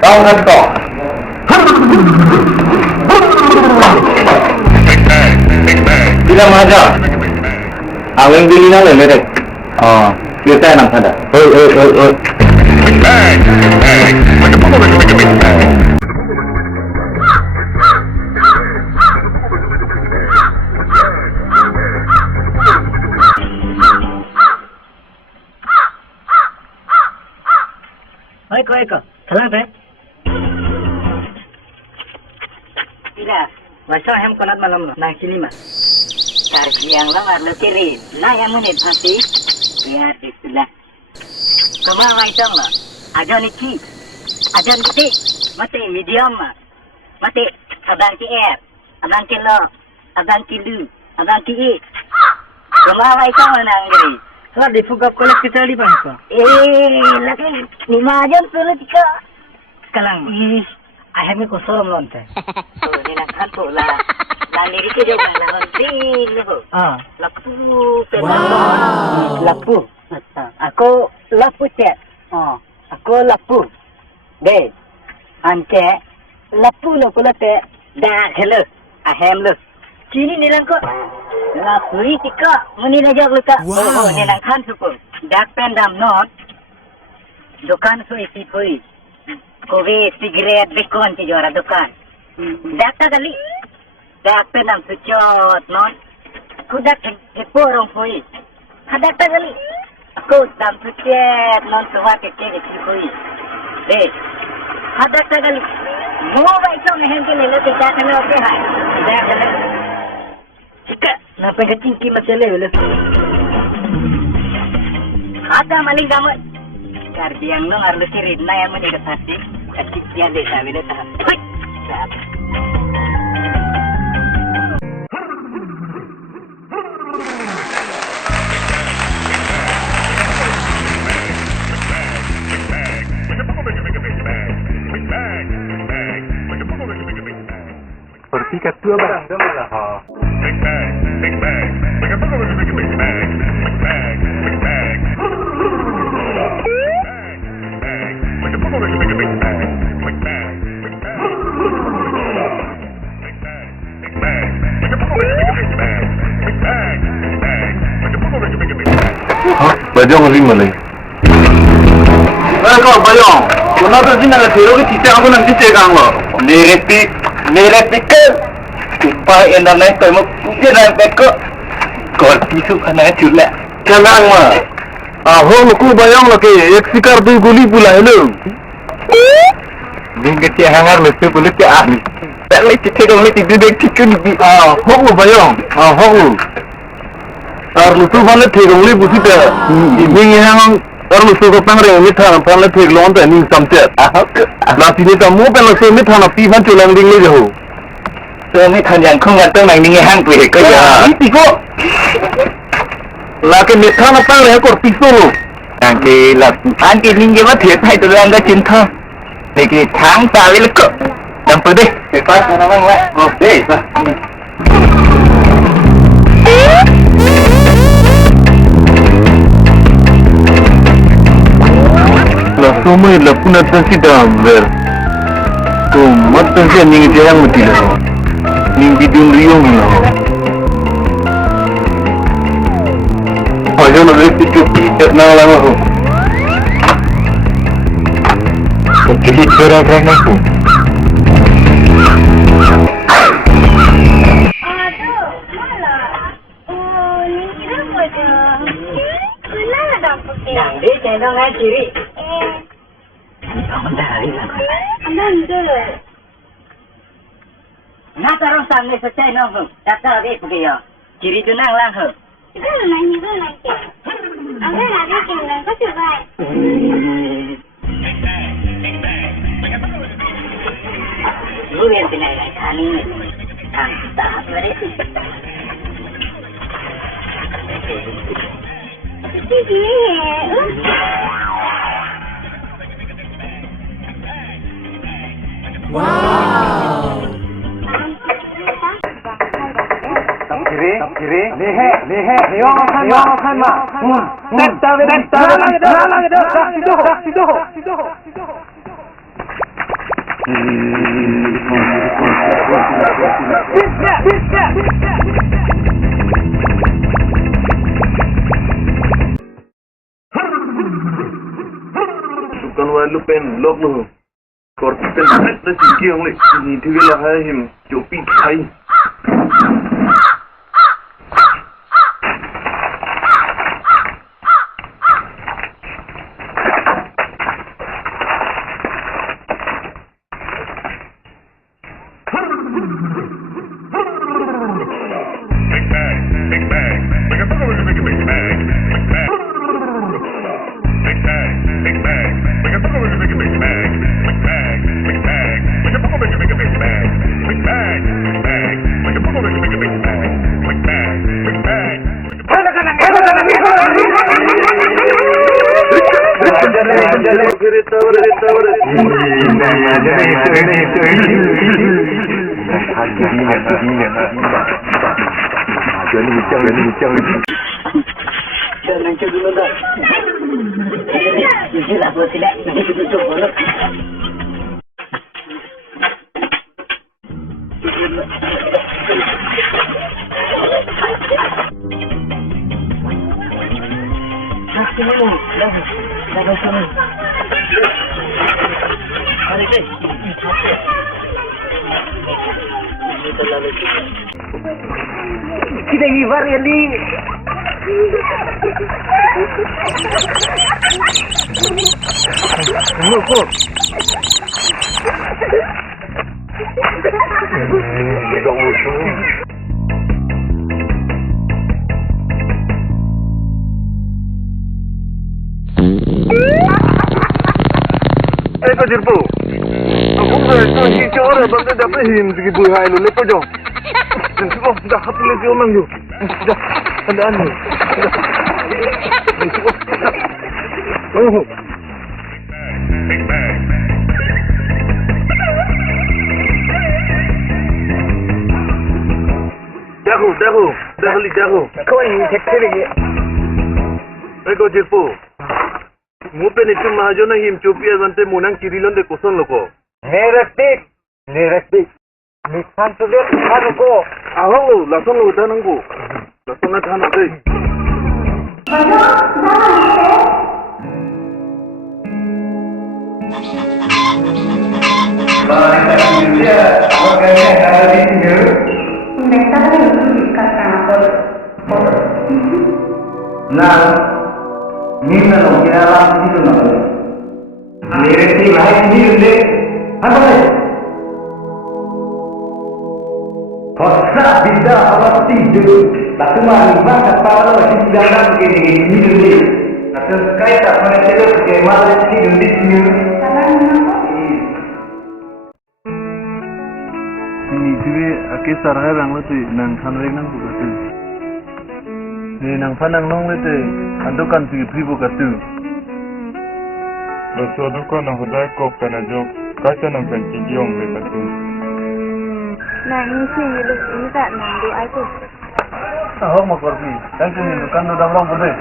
Kau kan kau. Tidak maja. Aweng beli nala mere. Oh, kita nak ada. Oi. Eko, kenapa? Tidak, masa hem konat malam lo, nang sini mah. Karjiang lo arlo kiri, nah yang menit pasti, biar itulah. Kemana itu lo? Ada niki, ada niki, mati medium mah, mati abang KR, abang kilo, abang kilu, abang ki. Kemana itu lo nang gini? Kalau difugap kolek kita di bangsa. Lagi 5 jam sudah tika. Sekarang, ayamnya kosorom lonte. So, ni nak kantor lah. Lani itu juga lah penting loh. Lapu, lapu. Aku lapu cek. Aku lapu. Deh, ante lapu lo pula te. Dah hello, ayam lo. Cini ni lang ko. Lapuri tika, muni na jog luka. Oh, ni lang kan suko. Dak pendam not. Dukan so isi koi. Kowe cigarette bekon ti jora dukan. Dak ta kali. Dak pendam sucot not. Kudak eporong koi. Hadak ta kali. Aku dam sucet non suwa ke isi koi. Eh, hadak ta kali. Mo ba ito ngayon ke lelo ti dak na oke hai. Dak na. Cika, napa kecingki macam le? Ada maling gamat. Kardiang lo harus sirina yang menjadi pasti. Kecik dia desa bila tahan. Seperti ketua barang malah. Big bang, big bang, big bang, big bang, big bang, big bang. Bajong lima lagi. Kau bajong, kenapa sih nak tiru ke cicak aku nanti cekang lo? Nerepik ke? Supaya yang naik tu mau punya naik ke? Kau tisu kan naik cula. Kenang mah. Hong aku bayang lagi, eksikar tu guli pula hello. Minggu tiap hangar mesti boleh tiap ahli. Tak lagi cicak orang tidur dek cicak ni. Hong aku bayang. Hong. Arlusu mana tiap orang busi dah. Minggu hangar arlusu kau pangre ni thang pangle tiap lawan tu ni sampai. Nasi ni tamu pangle ni thang api pan culang ding ni jauh. So ni thang yang kau ngantung nang ni hang tu hek ya. Ini kok. Lagi ni thang apa le kau pisau lo. Nanti lah, nanti ni je mah tiap hari tu orang dah cinta. Lagi thang tak le kok. Nampak deh. Lepas mana mana. Oh, deh. Semua lapunan tensi dalam ber. Tu mat tensi ni jangan mati lah. Ni bidun riung lah. Ayo nak reti cuci nak lama tu. Jadi cerah aku. Jadi channel ngay kiri. Nak taruh samne secai nong, tak tahu dia pergi ya. Kiri tu nang lang ho. Itu lagi tu lagi. Ada lagi tinggal kau cuba. Bukan tinggal kali ni. Kan tak berarti. Wow. Kiri, lehe, orang kan mah. Situ. Bukan walau pen lok lu. Korban ada sih yang lek ini dia lah him jopi kai. Jangan cuci dulu dah. Ini lah buat tidak. Ini cuci dulu. Masih mana? Dah sini. Mari deh. Kita ibar ini. Look. Kau jirpu. Aku berasa hijau orang bangsa dapat him segi buah lu lepas jom. Cukup dah hati lagi orang tu. Dah ada anu. Cukup. Oh. Dahu. Kau ini cekik lagi. Kau jirpu. Mupe ni cuma aja na him cupia bante munang kirilon de koson loko. Nerektik. Nisan tu dia kan loko. Aho, langsung lu dah nunggu. Langsung dah nak deh. Nina lo kira lah itu nak. Mereka lain ni le, apa le? Kosa bisa awak tidur. Tak cuma lima kata orang masih jalan begini ni le. Asal kaya tak mana terus ke mana ni di sini. Ini juga akhir sarah orang tu nang kanreng nang bukan tu. Ni nang panang nong le adukan pergi buka tu. Betul adukan nak hodai kau kena jok. Kaca nak penting yang mereka tu. Nah, ini sih ini tak nanti aku. Oh, mau pergi. Kan ni dukan tu dah orang boleh.